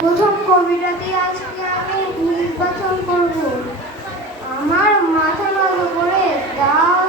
প্রথম কবিতাটি আজকে আমি নির্বাচন করব। আমার মাথা নত করে দাও